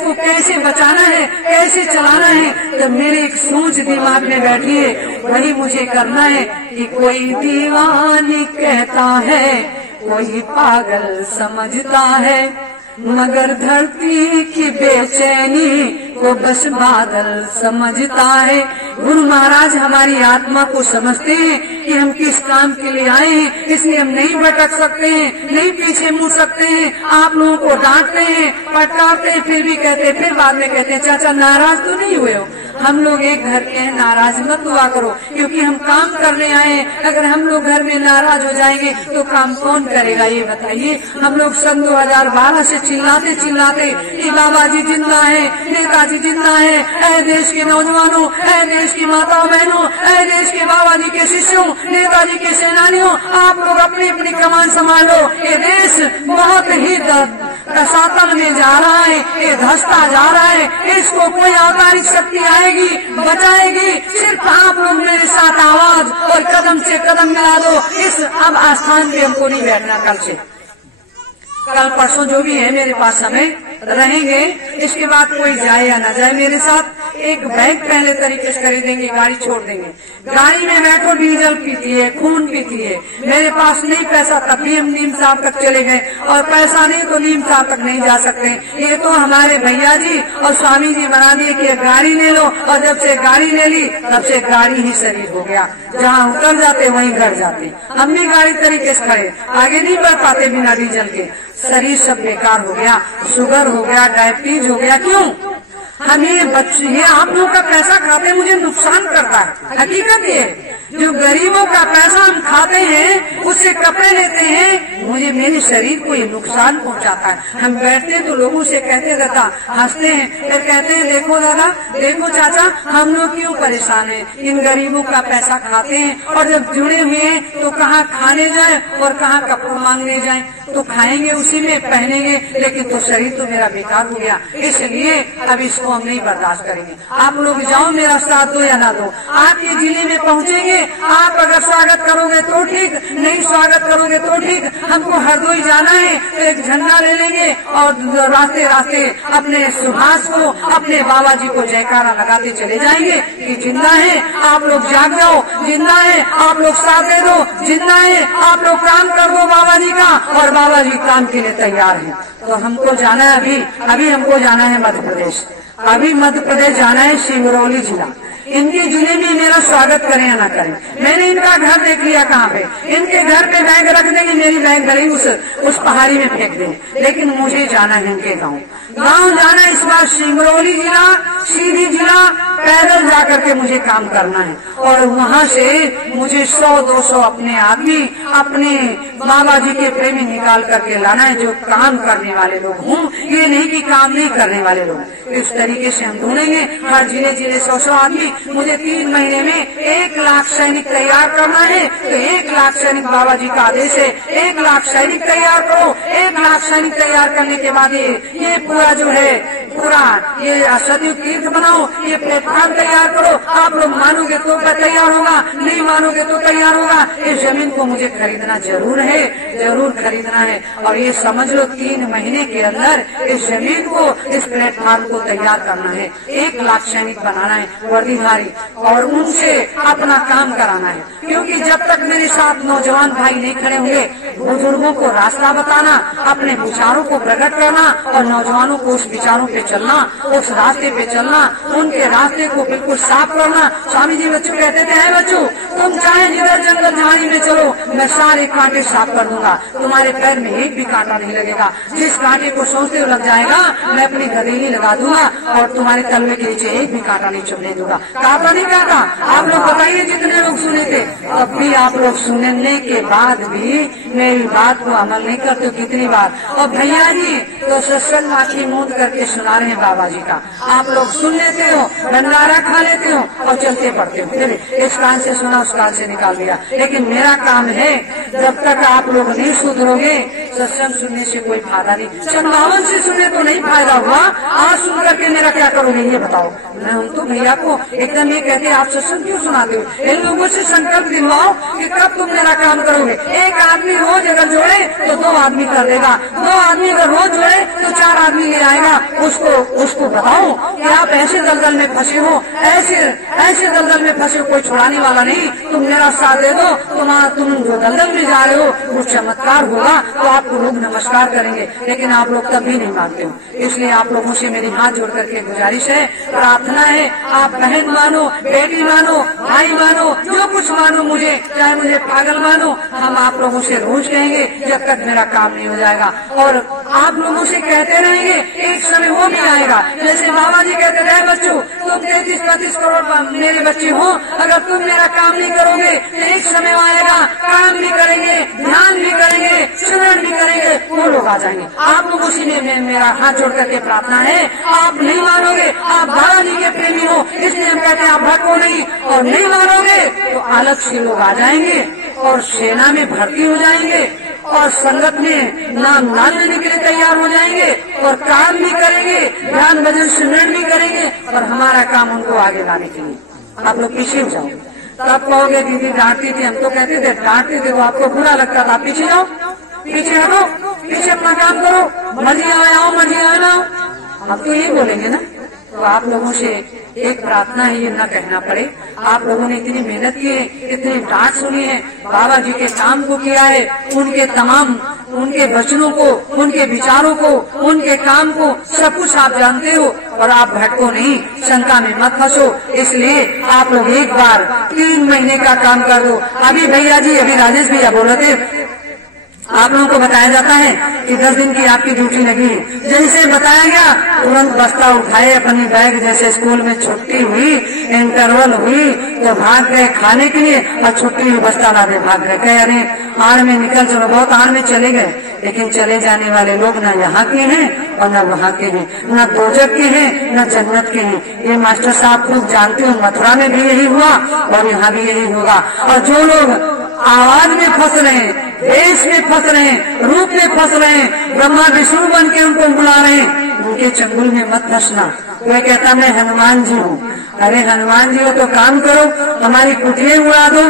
इसको कैसे बचाना है, कैसे चलाना है, तो मेरे एक सोच दिमाग में बैठी है, वही मुझे करना है कि कोई दीवानी कहता है, कोई पागल समझता है, मगर धरती की बेचैनी को बस बादल समझता है। गुरु महाराज हमारी आत्मा को समझते हैं कि हम किस काम के लिए आए हैं, इसलिए हम नहीं भटक सकते हैं, नहीं पीछे मुड़ सकते हैं। आप लोगों को डांटते हैं, फटकारते हैं, फिर भी कहते हैं, फिर बाद में कहते हैं चाचा नाराज तो नहीं हुए हो। हम लोग एक घर के हैं, नाराज मत हुआ करो, क्योंकि हम काम करने आए हैं। अगर हम लोग घर में नाराज हो जाएंगे तो काम कौन करेगा, ये बताइए। हम लोग सन 2012 से चिल्लाते चिल्लाते कि बाबा जी जिंदा है, नेताजी जिंदा है, ऐ देश के नौजवानों, ऐ देश की माताओं बहनों, ऐ देश के बाबा जी के शिष्यों, नेताजी के सेनानियों, आप लोग अपनी अपनी कमान संभालो। ये देश बहुत ही रसातल में जा रहा है, ये धंसता जा रहा है। इसको कोई अवतारिक शक्ति आएगी, बचाएगी, सिर्फ आप लोग मेरे साथ आवाज और कदम से कदम मिला दो। इस अब आस्थान पे हमको नहीं बैठना, कल परसों जो भी है मेरे पास समय रहेंगे, इसके बाद कोई जाए या न जाए मेरे साथ एक बैग पहले तरीके से खरीदेंगे, गाड़ी छोड़ देंगे। गाड़ी में बैठो, डीजल पीती है, खून पीती है। मेरे पास नहीं पैसा, तब भी हम नीम साहब तक चले गए, और पैसा नहीं तो नीम साहब तक नहीं जा सकते। ये तो हमारे भैया जी और स्वामी जी बना दिए कि गाड़ी ले लो, और जब से गाड़ी ले ली तब से गाड़ी ही शरीर हो गया। जहाँ उतर जाते वहीं घर जाते। हम भी गाड़ी तरीके से खड़े, आगे नहीं बढ़ पाते बिना डीजल के। शरीर सब बेकार हो गया, शुगर हो गया, डायबिटीज हो गया। क्यों? हम ये आप लोगों का पैसा खाते मुझे नुकसान करता है। हकीकत ये जो गरीबों का पैसा हम खाते हैं, उससे कपड़े लेते हैं, मुझे मेरे शरीर को ये नुकसान पहुंचाता है। हम बैठते तो लोगों से कहते रहता, हंसते हैं, फिर कहते हैं देखो दादा, देखो चाचा, हम लोग क्यों परेशान हैं, इन गरीबों का पैसा खाते हैं। और जब जुड़े हुए हैं तो कहाँ खाने जाए और कहाँ कपड़े मांगने जाए, तो खाएंगे उसी में, पहनेंगे, लेकिन तो शरीर तो मेरा बेकार हो गया। इसलिए अब इसको हम नहीं बर्दाश्त करेंगे। आप लोग जाओ, मेरा साथ दो या ना दो, आपके जिले में पहुंचेंगे। आप अगर स्वागत करोगे तो ठीक, नहीं स्वागत करोगे तो ठीक। हमको हरदोई जाना है तो एक झंडा ले लेंगे और रास्ते रास्ते अपने सुभाष को, अपने बाबा जी को जयकारा लगाते चले जाएंगे कि जिंदा है, आप लोग जाग जाओ, जिंदा है, आप लोग साथ दे दो, जिंदा है, आप लोग काम कर दो बाबा जी का, और बाबा जी काम के लिए तैयार हैं। तो हमको जाना है, अभी हमको जाना है मध्य प्रदेश। अभी मध्य प्रदेश जाना है, सिंगरौली जिला। इनके जिले में मेरा स्वागत करें या ना करें। मैंने इनका घर देख लिया कहाँ पे, इनके घर पे बैग रख देंगे, मेरी बैग गली उस पहाड़ी में फेंक देंगे। लेकिन मुझे जाना है इनके गाँव जाना है। इस बार सिंगरौली जिला, सीधी जिला, पैदल जाकर के मुझे काम करना है, और वहाँ से मुझे 100-200 अपने आदमी, अपने बाबा जी के प्रेमी निकाल करके लाना है, जो काम करने वाले लोग हों, ये नहीं कि काम नहीं करने वाले लोग। इस तरीके से हम ढूंढेंगे हर जिले 100-100 आदमी। मुझे 3 महीने में 1 लाख सैनिक तैयार करना है, तो 1 लाख सैनिक बाबा जी का आदेश है, 1 लाख सैनिक तैयार करो। 1 लाख सैनिक तैयार करने के बाद ये पूरा जो है, पूरा ये सतयुग तीर्थ बनाओ, ये प्लेटफॉर्म तैयार करो। आप लोग मानोगे तो तैयार होगा, नहीं मानोगे तो तैयार होगा। इस जमीन को मुझे खरीदना जरूर है, जरूर खरीदना है। और ये समझ लो 3 महीने के अंदर इस जमीन को, इस प्लेटफॉर्म को तैयार करना है। 1 लाख सैनिक बनाना है वर्दीधारी, और उनसे अपना काम कराना है। क्योंकि जब तक मेरे साथ नौजवान भाई नहीं खड़े होंगे, बुजुर्गों को रास्ता बताना, अपने विचारों को प्रकट करना, और नौजवानों को उस विचारों पे चलना, उस रास्ते पे चलना, उनके रास्ते को बिल्कुल साफ करना। स्वामी जी बच्चों कहते थे, है बच्चों, तुम चाहे जिधर जंगल झाड़ी में चलो, मैं सारे कांटे साफ कर दूंगा, तुम्हारे पैर में एक भी कांटा नहीं लगेगा। जिस कांटे को सोचते हुए लग जाएगा, मैं अपनी गदेली लगा दूंगा, और तुम्हारे तलवे के नीचे एक भी कांटा नहीं चुभने दूंगा। कहा नहीं कहा? आप लोग बताइए, जितने लोग सुने थे, अब भी आप लोग सुनने के बाद भी मेरी बात को अमल नहीं करते हो कितनी बार। और भैया जी तो सत्संग आँखी मूंद करके सुना रहे हैं बाबा जी का, आप लोग सुन लेते हो, भंडारा खा लेते हो और चलते पड़ते हो, फिर इस कान से सुना उस कान से निकाल दिया। लेकिन मेरा काम है, जब तक आप लोग नहीं सुधरोगे, सत्संग सुनने से कोई फायदा नहीं, चंद्रावन से सुने तो नहीं फायदा हुआ, आज सुन करके मेरा क्या करोगे ये बताओ। मैं हम तो भैया को एकदम ये कहते आप सत्संग क्यों सुनाते हो, इन लोगों से संकल्प दिलवाओ कि कब तुम मेरा काम करोगे। एक आदमी रोज अगर जोड़े तो 2 आदमी कर देगा, 2 आदमी अगर रोज जोड़े तो 4 आदमी ले आएगा। उसको बताओ कि आप ऐसे दलदल में फंसे हो, ऐसे दलदल में फंसे, कोई छुड़ाने वाला नहीं, तुम मेरा साथ दे दो, तुम जो दलदल में जा रहे हो वो चमत्कार होगा तो आपको लोग नमस्कार करेंगे, लेकिन आप लोग तब भी नहीं मानते हो। इसलिए आप लोगों से मेरी हाथ जोड़ करके गुजारिश है, प्रार्थना है, आप बहन मानो, बेटी मानो, भाई मानो, जो कुछ मानो मुझे, चाहे मुझे पागल मानो, हम आप लोगों से रोज कहेंगे जब तक मेरा काम नहीं हो जाएगा। और आप लोगों से कहते रहेंगे, एक समय वो भी आएगा जैसे बाबा जी कहते रहे बच्चों तुम 33-35 करोड़ मेरे बच्चे हो, अगर तुम मेरा काम नहीं करोगे तो एक समय आएगा काम भी करेंगे, ध्यान भी करेंगे, स्मरण भी करेंगे, वो लोग आ जाएंगे। आप लोगों से मेरा हाथ जोड़ करके प्रार्थना है, आप नहीं मानोगे, आप बाबा जी के प्रेमी हो, इसलिए हम कहते हैं आप भटको नहीं, और नहीं मानोगे तो अलग से लोग आ जाएंगे और सेना में भर्ती हो जाएंगे और संगत में नाम लेने के लिए तैयार हो जाएंगे और काम भी करेंगे, ध्यान भजन स्मरण भी करेंगे, और हमारा काम उनको आगे लाने के लिए। आप लोग पीछे हो जाओ, तब कहोगे दीदी डांटती थी, हम तो कहते थे डांटते थे तो आपको बुरा लगता था, पीछे जाओ, पीछे हटो, पीछे अपना काम करो, मर्जी आओ मर्जी आना, हम तो यही बोलेंगे ना। तो आप लोगों से एक प्रार्थना है, ये न कहना पड़े, आप लोगों ने इतनी मेहनत की है, इतनी डांट सुनी है, बाबा जी के काम को किया है, उनके वचनों को, उनके विचारों को, उनके काम को सब कुछ आप जानते हो, और आप भटको नहीं, शंका में मत फंसो। इसलिए आप लोग एक बार 3 महीने का काम कर दो। अभी भैया जी, अभी राजेश भैया बोल रहे थे, आप लोगों को बताया जाता है कि 10 दिन की आपकी ड्यूटी लगी है, जैसे बताया गया तुरंत बस्ता उठाए अपनी बैग, जैसे स्कूल में छुट्टी हुई, इंटरवल हुई तो भाग गए खाने के लिए, और छुट्टी हुई बस्ता लादे भाग गए, कहे अरे आड़ में निकल चलो, बहुत आड़ में चले गए। लेकिन चले जाने वाले लोग न यहाँ के हैं और न वहाँ के हैं, न दोजक के हैं न जन्नत के हैं। ये मास्टर साहब खूब जानते हो, मथुरा में भी यही हुआ और यहाँ भी यही होगा। और जो लोग आवाज में फंस रहे हैं, देश में फंस रहे हैं, रूप में फंस रहे हैं, ब्रह्मा विष्णु बन के उनको बुला रहे हैं, उनके चंगुल में मत फंसना। कोई कहता मैं हनुमान जी हूँ, अरे हनुमान जी हो तो काम करो, हमारी कुटिया उड़ा दो।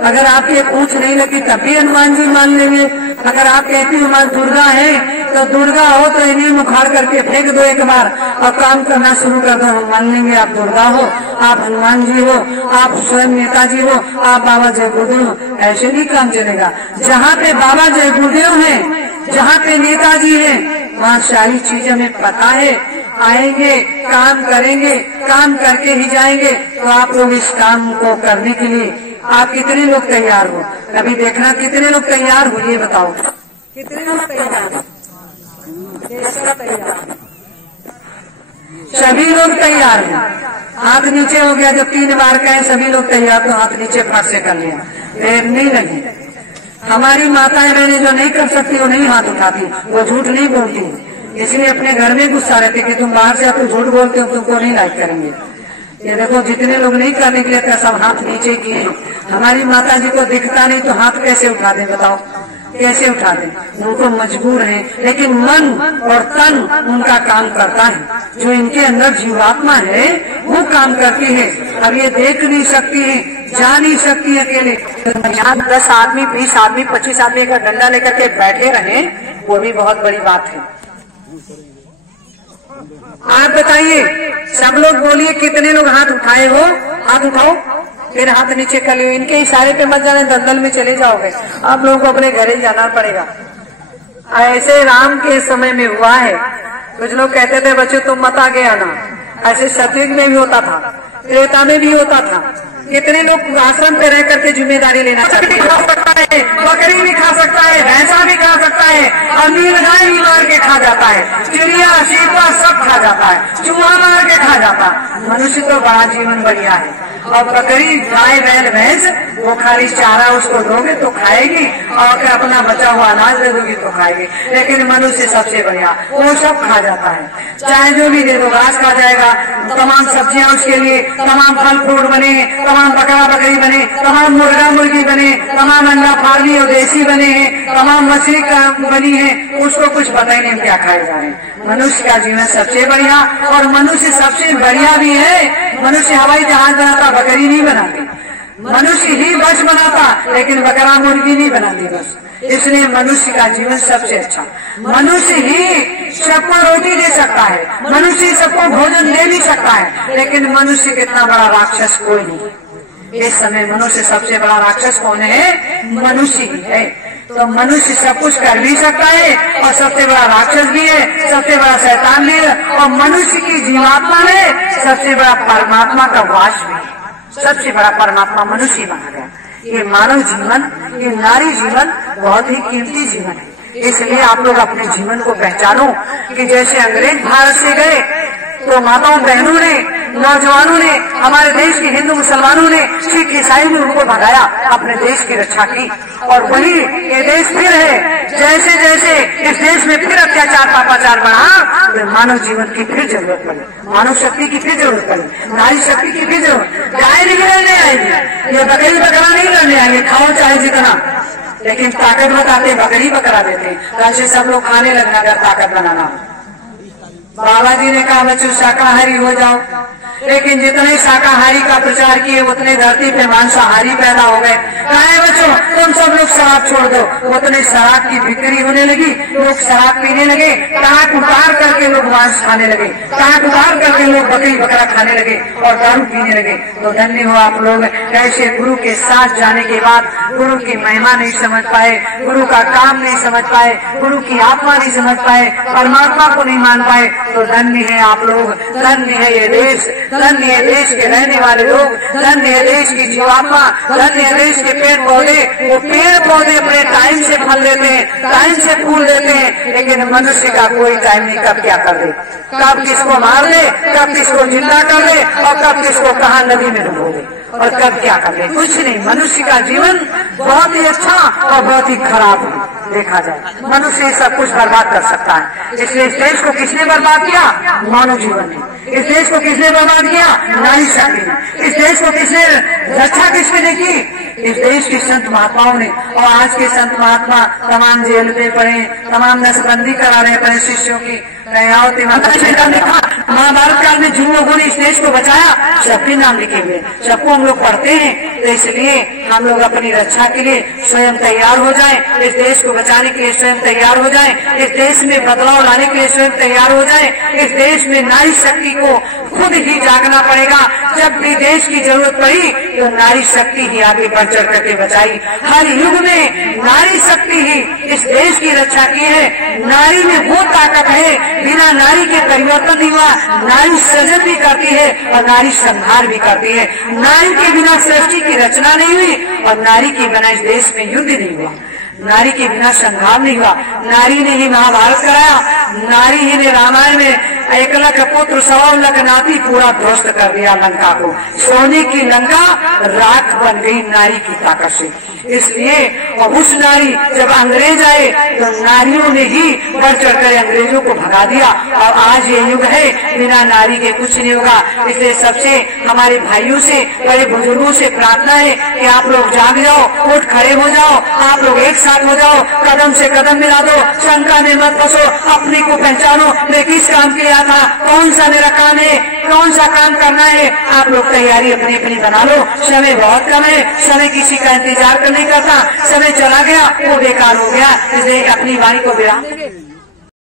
अगर आपके पूछ नहीं लगी तब भी हनुमान जी मान लेंगे। अगर आप कहती हमारी दुर्गा है तो दुर्गा हो तो इन्हें मुखाड़ करके फेंक दो एक बार और काम करना शुरू कर दो, हम मान लेंगे आप दुर्गा हो, आप हनुमान जी हो, आप स्वयं नेताजी हो, आप बाबा जय गुरुदेव हो। ऐसे नहीं काम चलेगा। जहाँ पे बाबा जय गुरुदेव है, जहाँ पे नेताजी है, वहाँ सारी चीजें हमें पता है, आएंगे काम करेंगे, काम करके ही जाएंगे। तो आप लोग इस काम को करने के लिए आप कितने लोग तैयार हो? अभी देखना कितने लोग तैयार हो, ये बताओ कितने लोग तैयार हो? सभी लोग तैयार हैं। हाथ नीचे हो गया, जब 3 बार कहे सभी लोग तैयार तो हाथ नीचे फट से कर लिया, देर नहीं लगी। हमारी माताएं बहनें जो नहीं कर सकती वो नहीं हाथ उठाती, वो झूठ नहीं बोलती, इसलिए अपने घर में गुस्सा रहते कि तुम बाहर से आते झूठ बोलते हो, तुमको नहीं लाइक करेंगे। ये देखो जितने लोग नहीं करने के लिए सब हाथ नीचे किए। हमारी माता जी को दिखता नहीं तो हाथ कैसे उठा दें बताओ, कैसे उठा दें? उनको मजबूर है, लेकिन मन और तन उनका काम करता है। जो इनके अंदर जीवात्मा है वो काम करती है। अब ये देख नहीं सकती है, जा नहीं सकती अकेले। यहाँ 10 आदमी 20 आदमी 25 आदमी का डंडा लेकर के बैठे रहे, वो भी बहुत बड़ी बात है। आप बताइए, सब लोग बोलिए कितने लोग हाथ उठाए हो? हाथ उठाओ, फिर हाथ नीचे कर लियो। इनके इशारे पे मत जाने, दलदल में चले जाओगे। आप लोगों को अपने घर ही जाना पड़ेगा। ऐसे राम के समय में हुआ है। कुछ लोग कहते थे बच्चे तुम मत आगे आना, ऐसे सतयुग में भी होता था, त्रेता में भी होता था। कितने लोग आश्रम पे रह करके जिम्मेदारी लेना चाहते हैं। खा सकता है, बकरी भी खा सकता है, भैंसा भी खा सकता है, और नीलगाय भी मार के खा जाता है, चिड़िया शीतवा सब खा जाता है, चूहा मार के खा जाता है। मनुष्य तो बड़ा जीवन बढ़िया है। और बकरी, गाय, बैल, भैंस वो खाली चारा उसको दोगे तो खाएगी और अगर अपना बचा हुआ अनाज दे दोगी तो खाएगी। लेकिन मनुष्य सबसे बढ़िया, वो सब खा जाता है, चाहे जो भी दे दो घास खा जाएगा, तमाम सब्जियां उसके लिए, तमाम फल फ्रूट बने, तमाम बकरा बकरी बने, तमाम मुर्गा मुर्गी बने, तमाम अंडा फार्मी और देसी बने हैं, तमाम मछली बनी है, उसको कुछ पता ही नहीं क्या खाए जा रहे हैं। मनुष्य का जीवन सबसे बढ़िया और मनुष्य सबसे बढ़िया भी है। मनुष्य हवाई जहाज बनाता, बकरी नहीं बनाती। मनुष्य ही बस बनाता, लेकिन बकरा मुर्गी नहीं बनाती बस। इसलिए मनुष्य का जीवन सबसे अच्छा। मनुष्य ही सबको रोटी दे सकता है, मनुष्य सबको भोजन दे भी सकता है, लेकिन मनुष्य कितना बड़ा राक्षस कोई नहीं। इस समय मनुष्य सबसे बड़ा राक्षस कौन है? मनुष्य ही है। तो मनुष्य सब कुछ कर भी सकता है और सबसे बड़ा राक्षस भी है, सबसे बड़ा शैतान भी है, और मनुष्य की जीवात्मा में सबसे बड़ा परमात्मा का वास भी है। सबसे बड़ा परमात्मा मनुष्य बना गया। ये मानव जीवन, ये नारी जीवन बहुत ही कीमती जीवन है। इसलिए आप लोग अपने जीवन को पहचानो कि जैसे अंग्रेज भारत से गए तो माताओं बहनों ने, नौजवानों ने, हमारे देश के हिंदू मुसलमानों ने, सिख ईसाई ने उनको भगाया, अपने देश की रक्षा की। और वही ये देश फिर है, जैसे जैसे इस देश में फिर अत्याचार पापाचार बढ़ा, तो मानव जीवन की फिर जरूरत पड़ी, मानव शक्ति की फिर जरूरत पड़ी, नारी शक्ति की फिर जरूरत। गाय नहीं लड़ने आएगी, ये बकरी बकरा नहीं लड़ने आएंगे, खाओ चाहे जितना, लेकिन ताकत बताते बकरी बकरा देते। कल से सब लोग खाने लगना अगर ताकत बनाना। बाबा जी ने कहा बच्चों शाकाहारी हो जाओ, लेकिन जितने शाकाहारी का प्रचार किए उतने धरती पे मांसाहारी पैदा हो गए। कहा है बच्चों तुम सब लोग शराब छोड़ दो, उतने शराब की बिक्री होने लगी, लोग शराब पीने लगे, काट उतार करके लोग मांस खाने लगे, काट उतार करके लोग बकरी बकरा खाने लगे और दारू पीने लगे। तो धन्य हो आप लोग, कैसे गुरु के साथ जाने के बाद गुरु की महिमा नहीं समझ पाए, गुरु का काम नहीं समझ पाए, गुरु की आत्मा नहीं समझ पाए, परमात्मा को नहीं मान पाए। तो धन्य है आप लोग, धन्य है ये देश, धन्य है देश के रहने वाले लोग, धन्य है देश की जीवात्मा, धन्य है देश के पेड़ पौधे। वो पेड़ पौधे अपने टाइम से फल देते हैं, टाइम से फूल देते हैं, लेकिन मनुष्य का कोई टाइम नहीं कब क्या कर दे, कब किसको मार दे, कब किसको जिंदा कर दे और कब किसको कहाँ नदी में डुबो दे और कब क्या कर दे, कुछ नहीं। मनुष्य का जीवन बहुत ही अच्छा और बहुत ही खराब है। देखा जाए मनुष्य सब कुछ बर्बाद कर सकता है। इसलिए इस देश को किसने बर्बाद किया? मानव जीवन ने। इस देश को किसने बर्बाद किया? नारी शक्ति ने। इस देश को किसने रक्षा किसने की? इस देश के संत महात्माओं ने। और आज के संत महात्मा तमाम जेल पे पड़े, तमाम नसबंदी करा रहे अपने शिष्यों की। महाभारत काल में जिन लोगों ने इस देश को बचाया सबके नाम लिखे हुए, सबको हम लोग पढ़ते हैं। तो इसलिए हम लोग अपनी रक्षा के लिए स्वयं तैयार हो जाएं, इस देश को बचाने के लिए स्वयं तैयार हो जाएं, इस देश में बदलाव लाने के लिए स्वयं तैयार हो जाएं। इस देश में नारी शक्ति को खुद ही जागना पड़ेगा। जब भी देश की जरूरत पड़ी तो नारी शक्ति ही आगे बढ़ चढ़ करके बचाई। हर युग में नारी शक्ति ही इस देश की रक्षा की है। नारी में वो ताकत है, बिना नारी के परिवर्तन नहीं हुआ। नारी सृजन भी करती है और नारी संहार भी करती है। नारी के बिना सृष्टि की रचना नहीं हुई और नारी के बिना इस देश में युद्ध नहीं हुआ, नारी के बिना संग्राम नहीं हुआ। नारी ने ही महाभारत कराया, नारी ही ने रामायण में 1 लाख पुत्र 1.25 लाख नाती पूरा ध्वस्त कर दिया लंका को। सोने की लंका राख बन गई नारी की ताकत से। इसलिए और उस नारी जब अंग्रेज आए तो नारियों ने ही बढ़ चढ़कर अंग्रेजों को भगा दिया। और आज ये युग है, बिना नारी के कुछ नहीं होगा। इसलिए सबसे हमारे भाइयों से, बड़े बुजुर्गों से प्रार्थना है कि आप लोग जाग जाओ, उठ खड़े हो जाओ, आप लोग एक साथ हो जाओ, कदम से कदम मिला दो, शंका में मत फंसो, अपने को पहचानो। मैं किस काम के लिए आया था, कौन सा मेरा काम है, कौन सा काम करना है, आप लोग तैयारी अपनी अपनी बना लो। समय बहुत कम है, समय किसी का इंतजार नहीं करता। समय चला गया वो बेकार हो गया। इसलिए अपनी वाणी को विराम